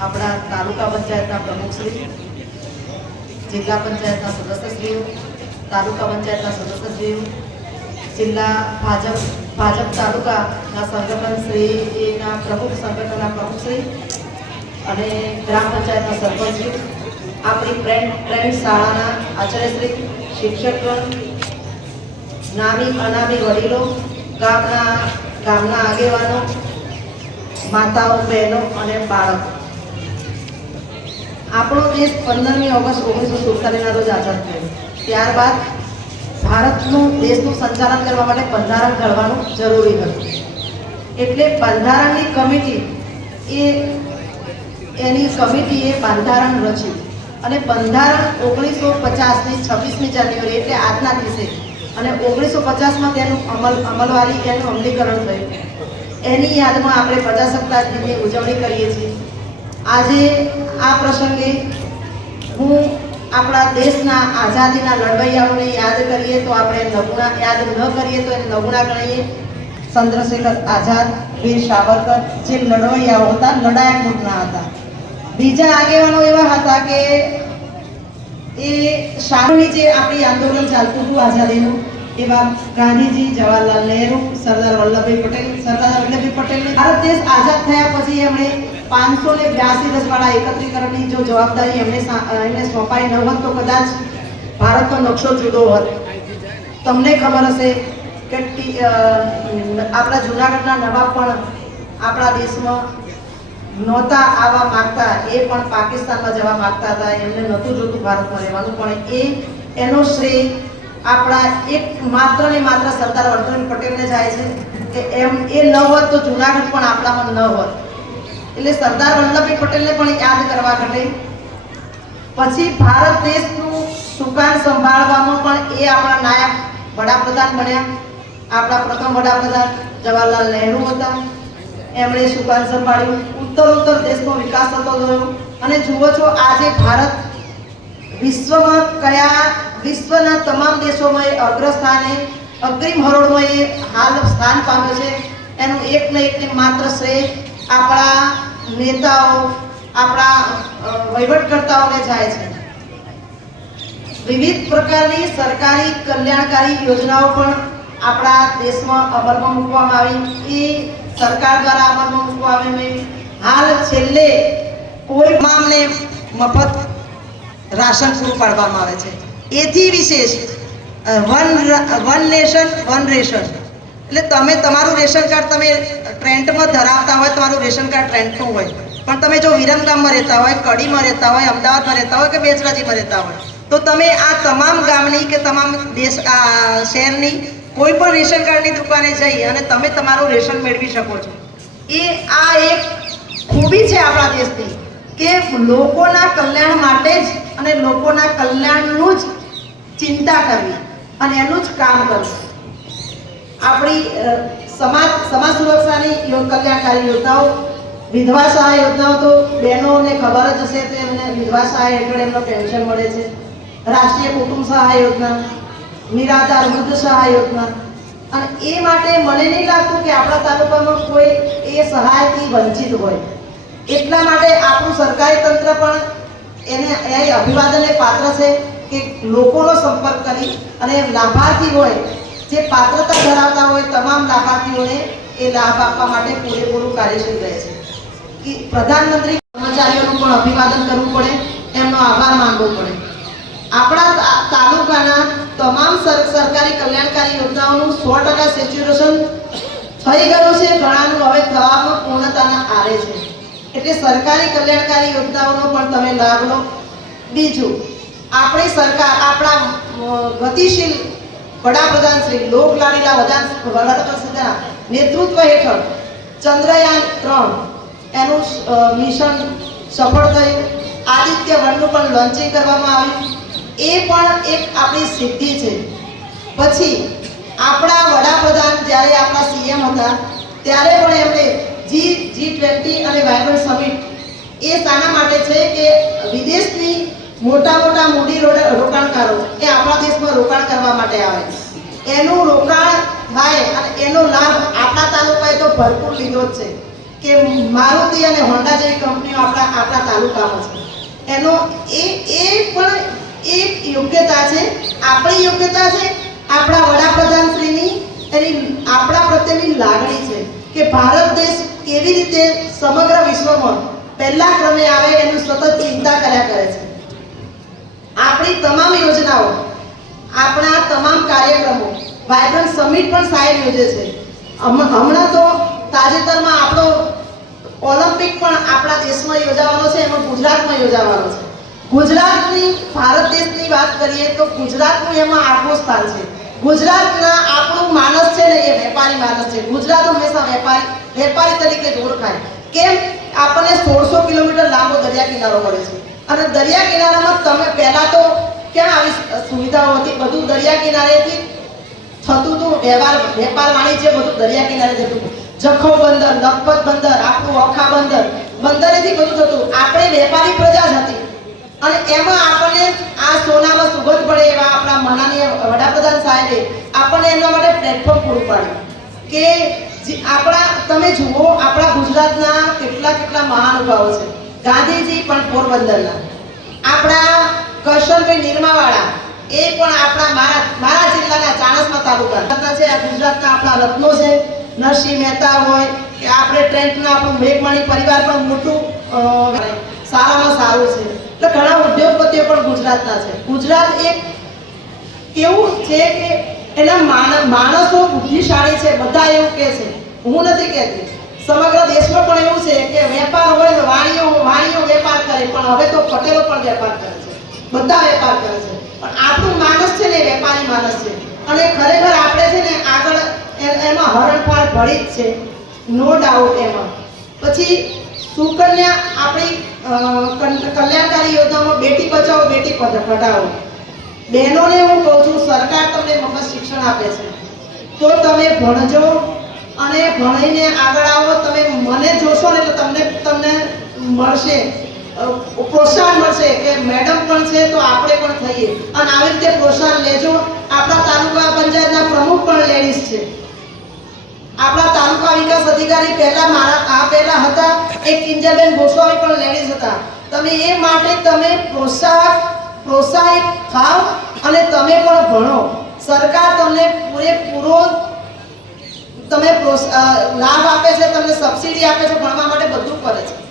આપણા તાલુકા પંચાયતના પ્રમુખશ્રી જિલ્લા પંચાયતના સદસ્યશ્રીઓ તાલુકા પંચાયતના સદસ્યશ્રીઓ જિલ્લા ભાજપ ભાજપ તાલુકાના સંગઠન શ્રીના પ્રમુખ સંગઠનના પ્રમુખશ્રી અને ગ્રામ પંચાયતના સરપંચશ્રી આપણી પ્રેમ પ્રેમ શાળાના આચાર્યશ્રી શિક્ષકગણ નામી અનામી વડીલો, ગામના ગામના આગેવાનો, માતાઓ, બહેનો અને બાળકો. આપણો દેશ પંદરમી ઓગસ્ટ ઓગણીસો સુડતાલીસના રોજ આઝાદ થયો. ત્યારબાદ ભારતનું દેશનું સંચાલન કરવા માટે બંધારણ ઘડવાનું જરૂરી હતું. એટલે બંધારણની કમિટી એ, એની કમિટીએ બંધારણ રચ્યું. અને બંધારણ ઓગણીસો પચાસની, છવ્વીસમી જાન્યુઆરી એટલે આજના દિવસે. અને ઓગણીસો પચાસમાં તેનું અમલ, અમલવારી એનું અમલીકરણ થયું. એની યાદમાં આપણે પ્રજાસત્તાક દિનની ઉજવણી કરીએ છીએ. આજે આ પ્રસંગે હું આપણા દેશના આઝાદીના લડવૈયાઓને યાદ કરીએ તો આપણે નગુણા યાદ ન કરીએ તો એને નગુણા ગણીએ. ચંદ્રશેખર આઝાદ, વીર સાવરકર જે લડવૈયાઓ હતા, લડાયક હતા. બીજા આગેવાનો એવા હતા કે એ શાળાની જે આપણી આંદોલન ચાલતું હતું આઝાદીનું, એવા ગાંધીજી, જવાહરલાલ નહેરુ, સરદાર વલ્લભભાઈ પટેલ, સરદાર વલ્લભભાઈ પટેલ ભારત દેશ આઝાદ થયા પછી એમણે પાંચસો ને બ્યાસી રસવાળા એકત્રીકરણની જો જવાબદારી એમને એમને સોંપાઈ ન હોત તો કદાચ ભારતનો નકશો જુદો હોત. તમને ખબર હશે કે આપણા જૂનાગઢના નવાબ પણ આપણા દેશમાં નહોતા આવવા માગતા, એ પણ પાકિસ્તાનમાં જવા માગતા હતા, એમને નહોતું જોતું ભારતમાં રહેવાનું, પણ એ, એનો શ્રેય આપણા એક માત્ર ને માત્ર સરદાર વલ્લભભાઈ પટેલને જાય છે કે એમ એ ન હોત તો જૂનાગઢ પણ આપણામાં ન હોત. એટલે સરદાર વલ્લભભાઈ પટેલને પણ યાદ કરવા ઘટે પછી ભારત દેશનું સુકાન સંભાળવામાં પણ એ આપણા નાયક વડાપ્રધાન બન્યા. આપણા પ્રથમ વડાપ્રધાન જવાહરલાલ નહેરુ હતા. એમણે સુકાન સંભાળ્યું. ઉત્તર ઉત્તર દેશનો વિકાસ થતો ગયો. અને જુઓ છો, આજે ભારત વિશ્વમાં કયા વિશ્વના તમામ દેશોમાં એ અગ્રસ્થાને, અગ્રિમ હરોળમાં એ હાલ સ્થાન પામ્યો છે. એનું એક ને એક માત્ર શ્રેય આપણા નેતાઓ, આપણા વહીવટકર્તાઓને જાય છે. વિવિધ પ્રકારની સરકારી કલ્યાણકારી યોજનાઓ પણ આપણા દેશમાં અમલમાં મૂકવામાં આવી. એ સરકાર દ્વારા અમલમાં મૂકવામાં આવી. હાલ છેલ્લે કોઈ મામને મફત રાશન પૂરું પાડવામાં આવે છે. એથી વિશેષ one one nation, one ration. એટલે તમે તમારું રેશન કાર્ડ તમે ટ્રેન્ટમાં ધરાવતા હોય, તમારું રેશન કાર્ડ ટ્રેન્ટનું હોય. પણ તમે જો વિરમગામમાં રહેતા હોય, કડીમાં રહેતા હોય, અમદાવાદમાં રહેતા હોય કે બેચરાજીમાં રહેતા હોય, તો તમે આ તમામ ગામની કે તમામ દેશ શહેરની કોઈ પણ રેશન કાર્ડની દુકાને જઈ અને તમે તમારું રેશન મેળવી શકો છો. એ આ એક ખૂબી છે આપણા દેશની કે લોકોના કલ્યાણ માટે જ અને લોકોના કલ્યાણનું જ ચિંતા કરવી અને એનું જ કામ કરવું. આપણી સમાજ સમાજ સુરક્ષાની કલ્યાણકારી યોજનાઓ, વિધવા સહાય યોજનાઓ તો બહેનોને ખબર જ હશે તો એમને વિધવા સહાય હેઠળ એમનો પેન્શન મળે છે. રાષ્ટ્રીય કુટુંબ સહાય યોજના, નિરાધાર વૃદ્ધ સહાય યોજના. અને એ માટે મને નહીં લાગતું કે આપણા તાલુકામાં કોઈ એ સહાયથી વંચિત હોય. એટલા માટે આપણું સરકારી તંત્ર પણ એને એ અભિવાદનને પાત્ર છે કે લોકોનો સંપર્ક કરી અને લાભાર્થી હોય જે પાત્રતા ધરાવતા હોય તમામ લાભાર્થીઓને એ લાભ આપવા માટે પૂરેપૂરું કાર્યશીલ રહે છે. પ્રધાનમંત્રી કર્મચારીઓનું પણ અભિવાદન કરવું પડે, એમનો આભાર માનવો પડે. આપણા તાલુકાના તમામ સરકારી કલ્યાણકારી યોજનાઓનું સો ટકા સેચ્યુરેશન થઈ ગયું છે, ઘણાનું હવે થવામાં પૂર્ણતાના આરે છે. એટલે સરકારી કલ્યાણકારી યોજનાઓનો પણ તમે લાભ લો. બીજું, આપણી સરકાર, આપણા ગતિશીલ વડાપ્રધાન શ્રી લોકલાડીલા વડાપ્રધાન નેતૃત્વ હેઠળ ચંદ્રયાન ત્રણ એનું મિશન સફળ થયું. આદિત્ય વનનું પણ લોન્ચિંગ કરવામાં આવ્યું. એ પણ એક આપણી સિદ્ધિ છે. પછી આપણા વડાપ્રધાન જ્યારે આપણા સીએમ હતા, ત્યારે પણ એમણે જી જી ટ્વેન્ટી અને વાયબ્રન્ટ સમિટ એ શાના માટે છે કે વિદેશની મોટા મોટા મૂડી રોકાણકારો રોકાણ કરવા માટે આવે. એનું રોકાણ થાય અને એનો લાભ આપણા તાલુકાએ તો ભરપૂર લીધો જ છે. કે મારુતિ અને હોન્ડા જેવી કંપનીઓ આપણા આપણા તાલુકામાં છે. એનો એ એ પણ એક યોગ્યતા છે. આપણી યોગ્યતા છે. આપણા વડાપ્રધાન શ્રીની એની આપણા પ્રત્યેની લાગણી છે કે ભારત દેશ કેવી રીતે સમગ્ર વિશ્વમાં પહેલા ક્રમે આવે એનું સતત ચિંતા કર્યા કરે છે. આપણી તમામ યોજનાઓ આપણા તમામ કાર્યક્રમો. વાયબ્રન્ટ સમિટ પણ સાહેબ યોજે છે. હમ- હમણાં તો તાજેતરમાં આપણો ઓલિમ્પિક પણ આપણા દેશમાં યોજાવાનો છે, એમાં ગુજરાતમાં યોજાવાનો છે. ગુજરાતની, ભારત દેશની વાત કરીએ તો ગુજરાતનું એમાં આગવું સ્થાન છે. ગુજરાતના આપણું માનસ છે ને એ વેપારી માનસ છે. ગુજરાત હંમેશા વેપારી વેપારી તરીકે જ ઓળખાય. કેમ? આપણને સોળસો કિલોમીટર લાંબો દરિયા કિનારો મળે છે. અને દરિયા કિનારામાં તમે સુવિધાઓ હતી બધું દરિયા કિનારેથી થતું હતું. વ્યવહાર વેપાર વાણિજ્ય બધું દરિયા કિનારે જતું જખો બંદર લખપત બંદર આપણું ઓખા બંદર, બંદરેથી બધું થતું આપણે વેપારી પ્રજા જ હતી. અને એમાં આપણને આ સોનામાં સુગંધ પડે એવા આપણા માનનીય વડાપ્રધાન સાહેબે આપણને એના માટે પ્લેટફોર્મ પૂરું પાડ્યું. કે આપણા તમે જુઓ, આપણા ગુજરાતના કેટલા કેટલા મહાનુભાવો છે. ગાંધીજી પણ પોરબંદરના. આપણા કરશનભાઈ નિરમાવાળા એ પણ આપણા મારા મારા જિલ્લાના ચાણસ્મા તાલુકા. છે, આ ગુજરાતના આપણા રત્નો છે. નરસિંહ મહેતા હોય, કે આપણે ટ્રેન્ટના આપણું મેઘમણી પરિવાર પણ મોટું સારામાં સારું છે. એટલે ઘણા ઉદ્યોગપતિઓ પણ ગુજરાતના છે. ગુજરાત એક કેવું છે કે એના માણ- માણસો બુદ્ધિશાળી છે, બધા એવું કહે છે. હું નથી કહેતી. સમગ્ર દેશમાં પણ એવું છે કે વેપાર હોય વાણીઓ વાણીઓ વેપાર કરે, પણ હવે તો પટેલો પણ વેપાર કરે છે. બધા વેપાર કરે છે. પણ આપણું માણસ છે ને વેપારી માણસ છે. અને ખરેખર આપણે છે ને આગળ એમાં હરણફાળ ભળી જ છે. નો ડાઉટ એમાં. પછી સુકન્યા આપણી કલ્યાણકારી યોજનામાં બેટી બચાવો, બેટી પઢાવો. બહેનોને હું કહું છું, સરકાર તમને મફત શિક્ષણ આપે છે. તો તમે ભણજો અને ભણીને આગળ આવો. તમે મને જોશો ને તો તમને તમને મળશે. પ્રોત્સાહન મળશે કે મેડમ પણ છે તો આપણે પણ થઈએ. અને આવી રીતે પ્રોત્સાહન લેજો. આપણા તાલુકા પંચાયતના પ્રમુખ પણ લેડીઝ છે. આપણા તાલુકા વિકાસ અધિકારી પહેલા મારા, આ પહેલા હતા. એક કિંજલબેન ગોસ્વામી પણ લેડીઝ હતા. તમે એ માટે તમે પ્રોત્સાહક પ્રોત્સાહિત થાવ અને તમે પણ ભણો. સરકાર તમને પૂરેપૂરો તમે લાભ આપે છે, તમને સબસિડી આપે છે, ભણવા માટે બધું કરે છે.